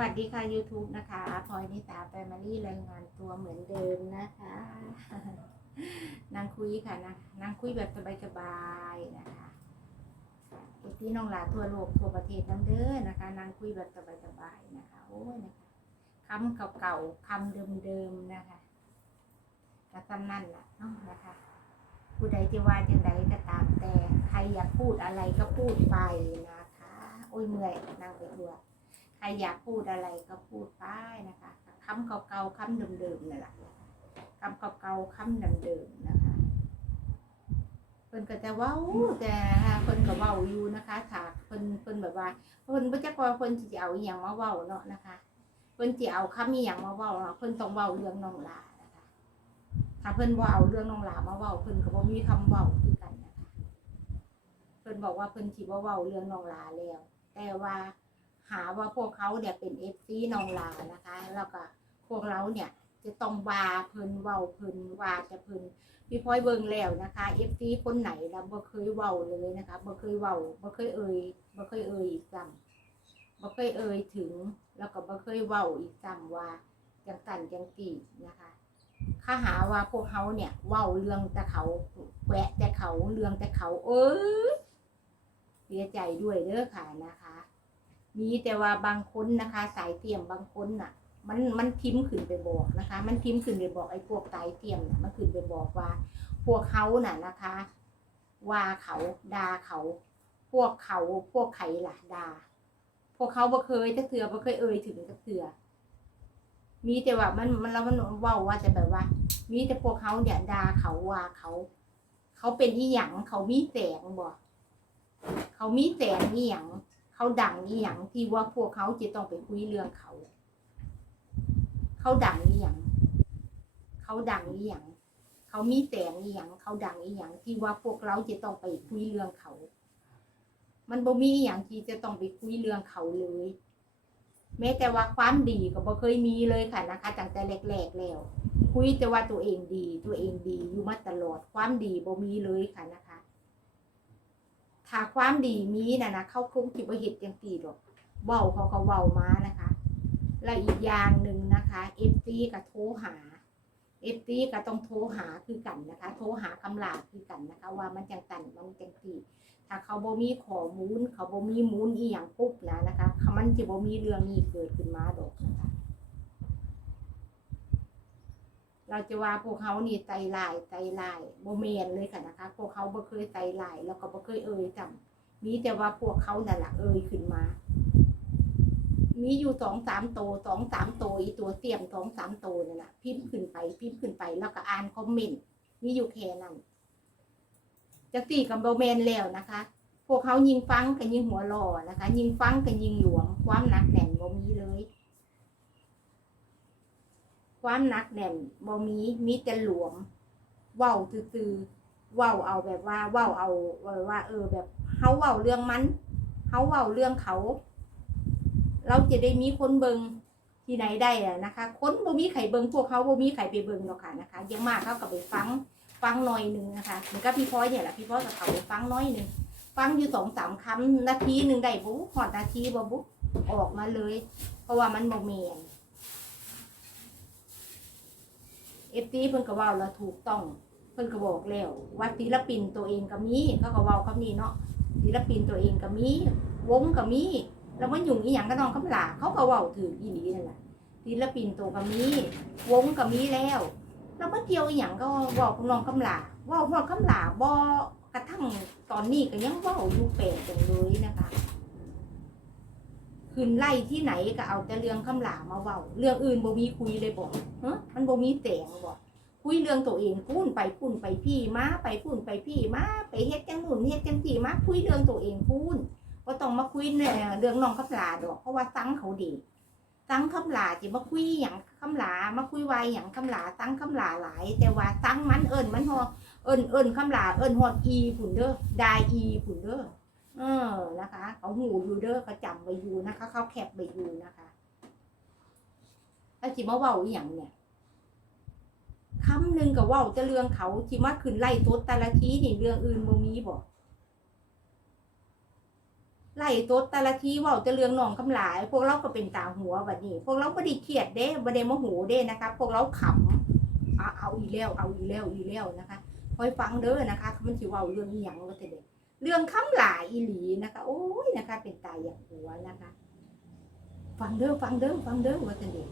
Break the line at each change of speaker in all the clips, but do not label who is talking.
วัสดีค่ะ YouTube นะคะพลอยนิตาแฟมิลี่รายงานตัวเหมือนเดิมนะคะ นางคุยค่ะนะนางคุยแบบสบายๆนะคะเอพี่น้องหลาทั่วโลกทั่วประเทศน้ำเด้อนะคะ นางคุยแบบสบายๆนะคะโอ้ยนะคะคำเก่าๆคำเดิมๆนะคะกระตำนั่นล่ะเนาะนะคะ ผู้ใดจะว่าจังใดก็ตามแต่ใครอยากพูดอะไรก็พูดไปนะคะ โอ้ยเมื่อยนั่งไปทัวใค รอยากพูดอะไรก็พูดไปนะคะคำเก่าๆคำเดิมๆนั่นแหละคำเก่าๆคำเดิมๆนะคะเพิ่นก็จะว้าแต่เพิ่นก็เว้าอยู่นะคะถ้าเพิ่นเพิ่นแบบว่าเพิ่นบ่จักว่าเพิ่นสิเอาอีหยังมาเว้าเนาะนะคะเพิ่นสิเอาคำอีหยังมาเว้าเนาะเพิ่นต้องเว้าเรื่องน้องหลานะคะถ้าเพิ่นบ่เอาเรื่องน้องหลามาเว้าเพิ่นก็บ่มีคำเว้าคือกันนะคะเพิ่นบอกว่าเพิ่นสิบ่เว้าเรื่องน้องหลาแล้ว แต่ว่า หาว่าพวกเขาเนี่ยเป็นเอฟซีน้องลานะคะ แล้วก็พวกเราเนี่ยจะต้องวาเพิ่นเว้าเพิ่นวาจะเพิ่นพี่พ้อยเบิงแล้วนะคะเอฟซีคนไหนนะบ่เคยเว้าเลยนะคะบ่เคยเว้าบ่เคยเอ่ยบ่เคยเอ่ยอีกซ้ำบ่เคยเอ่ยถึง แล้วก็บ่เคยเว้าอีกซ้ำว่าจังสั่นจังตีนะคะข้าหาว่าพวกเขาเนี่ยเว้าเรื่องแต่เขาแวะแต่เขาเรื่องแต่เขา เอ้ยเสียใจด้วยเด้อค่ะนะคะ มีแต่ว่าบางคนนะคะ สายเตรียมบางคนน่ะ มันมันพิมพ์ขึ้นไปบอกนะคะ มันพิมพ์ขึ้นไปบอกไอ้พวกสายเตรียมน่ะมันขึ้นไปบอกว่า พวกเขาน่ะนะคะ ว่าเขาด่าเขา พวกเขาพวกไข่ล่ะด่าพวกเขาบ่เคยจะเถือบ่เคยเอ่ยถึงจะเถือมีแต่ว่ามันมันแล้วมันว่าว่าจะแบบว่า มีแต่พวกเขาเนี่ยด่าเขาว่าเขา เขาเป็นอีหยังเขามีแสงบ่เขามีแสงอีหยัง เขาดังนี่อย่างที่ว่าพวกเขาจะต้องไปคุยเรื่องเขา เขาดังนี่อย่างเขาดังนี่อย่างเขามีแสงนี่อย่างเขาดังนี่อย่างที่ว่าพวกเราจะต้องไปคุยเรื่องเขา มันบ่มีอย่างที่จะต้องไปคุยเรื่องเขาเลย แม้แต่ว่าความดีก็บ่เคยมีเลยค่ะนะคะตั้งแต่แรกๆแล้วคุยแต่ว่าตัวเองดี ตัวเองดีอยู่มาตลอดความดีบ่มีเลยค่ะนะคะ ถ้าความดีมีนะนะเขาคงจิบเหตุอย่างตีดอกเว้าเขาก็เว้ามานะคะ และอีกอย่างหนึ่งนะคะเอฟซีก็โทรหาเอฟซีก็ต้องโทรหาคือกันนะคะ โทรหาคำลาคือกันนะคะ ว่ามันจังตันมันจังตีถ้าเขาบ่มีข้อมูลเขาบ่มีมูลอีหยังปุ๊บนะนะคะเขามันจะบ่มีเรื่องนี้เกิดขึ้นมาดอกนะคะ เราจะว่าพวกเขานี่ใจลายใจลายโบเมนเลยค่ะนะคะ พวกเขาบ่เคยใจลายแล้วก็บ่เคยเอ่ยจำมีแต่ว่าพวกเขานั่นแหละเอ่ยขึ้นมา มีอยู่สองสามโตสองสามโตอีตัวเตียมสองสามโตนั่นแหละพิมพ์ขึ้นไป พิมพ์ขึ้นไป แล้วก็อ่านคอมเมนต์มีอยู่แค่นั้นจะสี่กับโบเมนแล้วนะคะ พวกเขายิงฟังกับยิงหัวหล่อนะคะ ยิงฟังกับยิงหลวงความหนักแน่นบ่มีเลย ความหนักแน่นบ่มีมีแต่หลวมเว้าซื่อๆเว้าเอาแบบว่าเว้าเอาว่า เออแบบเฮาเว้าเรื่องมันเฮาเว้าเรื่องเขา เราจะได้มีคนเบิงที่ไหนได้อะนะคะคนบ่มีไข่เบิงพวกเขาบ่มีไข่ไปเบิงหรอกค่ะนะคะยังมากเขาก็ไปฟังฟังหน่อยหนึ่งนะคะเหมือนกับพี่พ้อยเนี่ยแหละพี่พ้อยกับเขาไปฟังน้อยหนึ่งฟังอยู่สองสามคำนาทีหนึ่งได้บุ๊หอดนาทีบ่บุ๊ออกมาเลย เพราะว่ามันบ่แมน เอฟซีเพิ่นก็เว้าแล้วถูกต้อง เพิ่นก็บอกแล้วว่าศิลปินตัวเองก็มีเขาก็เว้าคำนี้เนาะศิลปินตัวเองก็มีวงก็มีแล้วมันยุ่งอีหยังก็น้องคำลาเขาก็เว้าถืออีหลีนั่นแหละศิลปินตัวก็มีวงก็มีแล้วแล้วมันเกี่ยวอีหยังก็เว้ากับน้องคำลาเว้าพอคำลาบ่กระทั่งตอนนี้ก็ยังเว้าอยู่แปลกจังเลยนะคะ ขึ้นไล่ที่ไหนก็เอาแต่เรื่องคำหลามาเว้าเรื่องอื่นบ่มีคุยเลยบอกฮะมันบ่มีแสงบอกคุยเรื่องตัวเองพูนไปพูนไปพี่มาไปพูนไปพี่มาไปเฮ็ดจังหนู่นเฮ็ดจังที่มาคุยเรื่องตัวเองพูนก็ต้องมาคุยเนี่ยเรื่องน้องคำหลาดอกเพราะว่าตั้งเขาดีตั้งคำหลาจิมาคุยอย่างคำหลามาคุยไวอย่างคำหลาตั้งคำหลาหลาย แต่ว่าตั้งมันเอิญมันฮอเอิญเอิญคำหลาเอิญฮอดอีผุนเด้อได้อีผุนเด้อ เออนะคะ เขาหูอยู่เด้อเขาจำไว้อยู่นะคะ เขาแคปไว้อยู่นะคะถ้าจิมาเว้าอหย่างเนี่ยคำหนึ่งกับว่าจะเรื่องเขาจิมาขึ้นไล่ทดแต่ละทีนี่เรื่องอื่นบ่มีบอกไล่ตดแต่ละทีว่าจะเรื่องนองคำหลาย พวกเราก็เป็นตาหัวแบบนี้ พวกเราบ่ได้เครียดเด้บ่ได้โมโหเด้นะคะพวกเราขำเอาเอาอีแล้วเอาอีแล้วอีแล้วนะคะคอยฟังเด้อนะคะ มันสิว้าเรื่องอีหยังว่าแต่เด็ก เรื่องคำหลายอีหลีนะคะ โอ้ยนะคะ เป็นตายอย่างหัวนะคะ ฟังเด้อฟังเด้อฟังเด้อว่าแต่เด็ก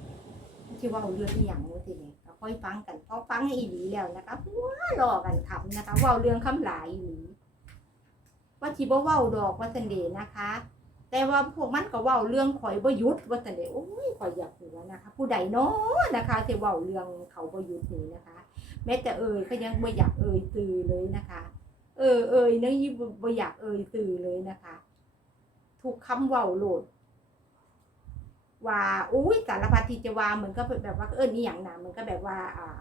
มันสิเว้าเรื่องอีหยังว่าแต่เด็กก็ค่อยฟังกันพอฟังอีหลีแล้วนะคะหัวรอกันขำนะคะว้าเรื่องคำหลายอีหลีว่าสิบ่เว้าดอกว่าซั่นเดนะคะ แต่ว่าพวกมันก็เว้าเรื่องข่อยบ่ยุดว่าซั่นเดโอ้ยข่อยอยากหัวนะคะ ผู้ใดเนาะนะคะที่เว้าเรื่องเขาบ่ยุดนี่นะคะ แม้แต่เอ่ยก็ยังบ่อยากเอ่ยตือเลยนะคะ เออเอ่ยเนยยี่บ่อยากเอ่ยตื่อเลยนะคะทุกคำเว้าโหลด ว่าอุ้ยสารพัดที่จะว่าเหมือนก็แบบว่าเอิ้นอีหยังนะเหมือนก็แบบว่า อ่า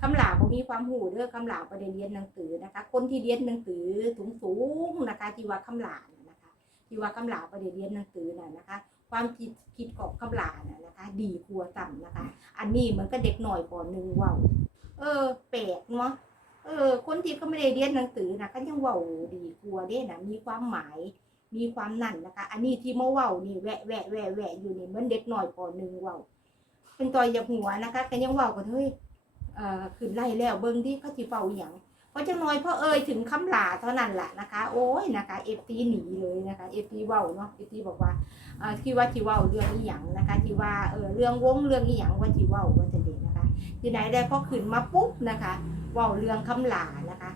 คำหลาบ่มีความหูเด้อคำหลาบ่ได้เรียนหนังสือนะคะ คนที่เรียนหนังสือสูงสูงๆนะคะที่ว่าคำหลาน่ะนะคะที่ว่าคำหลาบ่ได้เรียนหนังสือน่ะนะคะ ความคิดคิดของคำหลาน่ะนะคะ ดีกว่าต่ำนะคะ อันนี้เหมือนก็เด็กหน่อยก่อนหนึ่งว้าเออแปลกเนาะ เออ คนที่เขาไม่ได้เรียนหนังสือนะก็ยังเว้าดีกว่าเด้นะมีความหมาย มีความนั่นนะคะ อันนี้ที่มาเว้านี่แวะแวะแวะแวะอยู่นี่เหมือนเด็กหน่อยก่อนหนึ่งเว้าเป็นต่อยอยากหัวนะคะก็ยังเว้ากันเฮ้ยเอ่อขึ้นไล่แล้วเบิ้งที่เขาจีเป่าอย่างเพราะจังน้อยพอเอ่ยถึงคำหลาเท่านั้นแหละนะคะ โอ้ยนะคะเอฟตีหนีเลยนะคะเอฟตีเว้าเนาะเอฟตีบอกว่าเอ่อที่ว่าที่เว้าเรื่องอีหยังนะคะที่ว่าเออเรื่องวงเรื่องอีหยังว่าที่เว้าว่าจะเด็นะคะ ที่ไหนได้พอขึ้นมาปุ๊บนะคะว้าเรื่องคำหลานะคะ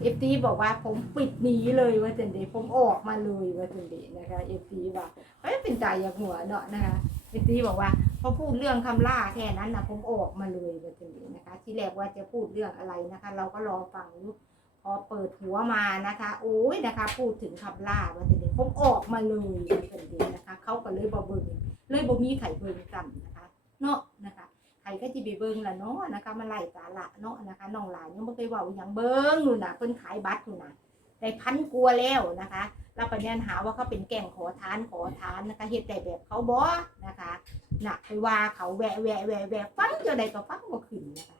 เอฟตีบอกว่าผมปิดหนีเลยว่าจะเด็ผมออกมาเลยว่าจะเด็นะคะเอฟตีว่าเฮ้ยเป็นใจอยากหัวเนาะนะคะเอฟตีบอกว่าพอพูดเรื่องคำล่าแค่นั้นนะผมออกมาเลยแบบนี้นะคะ ที่แรกว่าจะพูดเรื่องอะไรนะคะ เราก็รอฟังอยู่พอเปิดหัวมานะคะ โอ้ยนะคะ พูดถึงคำล่าว่าจะเด็ผมออกมาเลยแบบนี้นะคะ เขาก็เลยบอเบิงเลยบ่มีไข่เบิงจำนะคะ เนาะนะคะ ใครก็จะไปเบิงละเนาะนะคะมาไล่สาระเนาะนะคะน้องหลานยังไม่เคยว่าอย่างเบิงอยู่นะเพิ่นขายบัตรอยู่นะได้พันกลัวแล้วนะคะแล้วประเด็นหาว่าเขาเป็นแก่งขอทานขอทานนะคะเฮ็ดแต่แบบเขาบ่นะคะน่ะไปว่าเขาแหวะแหวะแหวะแหวะฟังจังใดก็ฟังบ่ขึ้นนะคะ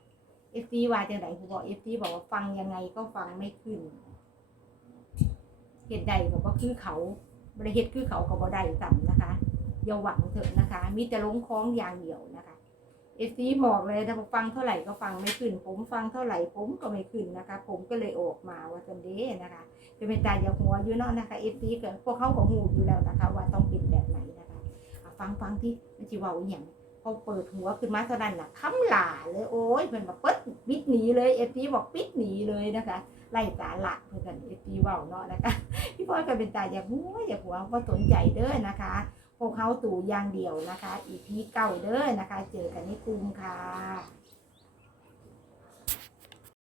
เอฟซีว่าจังใดคือบอกเอฟซีบอกว่าฟังยังไงก็ฟังไม่ขึ้นเฮ็ดใดก็บ่คือเขาบ่ได้เฮ็ดคือเขาก็บ่ได้ซ้ำนะคะอย่าหวังเถอะนะคะ มีแต่ลงคล้องอย่างเดียวนะคะ เอฟซีบอกเลยถ้าฟังเท่าไหร่ก็ฟังไม่ขึ้น ผมฟังเท่าไหร่ผมก็ไม่ขึ้นนะคะ ผมก็เลยออกมาว่าจังเด้นะคะจะเป็นตาอย่าหัวอยู่เนาะนะคะเอฟซีก็พวกเขาก็ฮู้อยู่แล้วนะคะ ว่าต้องเป็นแบบไหนนะคะฟังฟังที่มันจิว้าอย่างพอเปิดหัวขึ้นมาเท่านั้นน่ะคำหลาเลยโอ้ยเพิ่นบอกเปิดปิดหนีเลยเอฟซีบอกปิดหนีเลยนะคะไล่สาระเพื่อนกันเอฟซีว้าเนาะนะคะพี่พ่อยก็เป็นตาอย่าหัวอย่าหัวก็สนใจเด้อนะคะ พวกเขาตู่อย่างเดียวนะคะ อีพีเก่าเด้อนะคะ เจอกันในกลุ่มค่ะ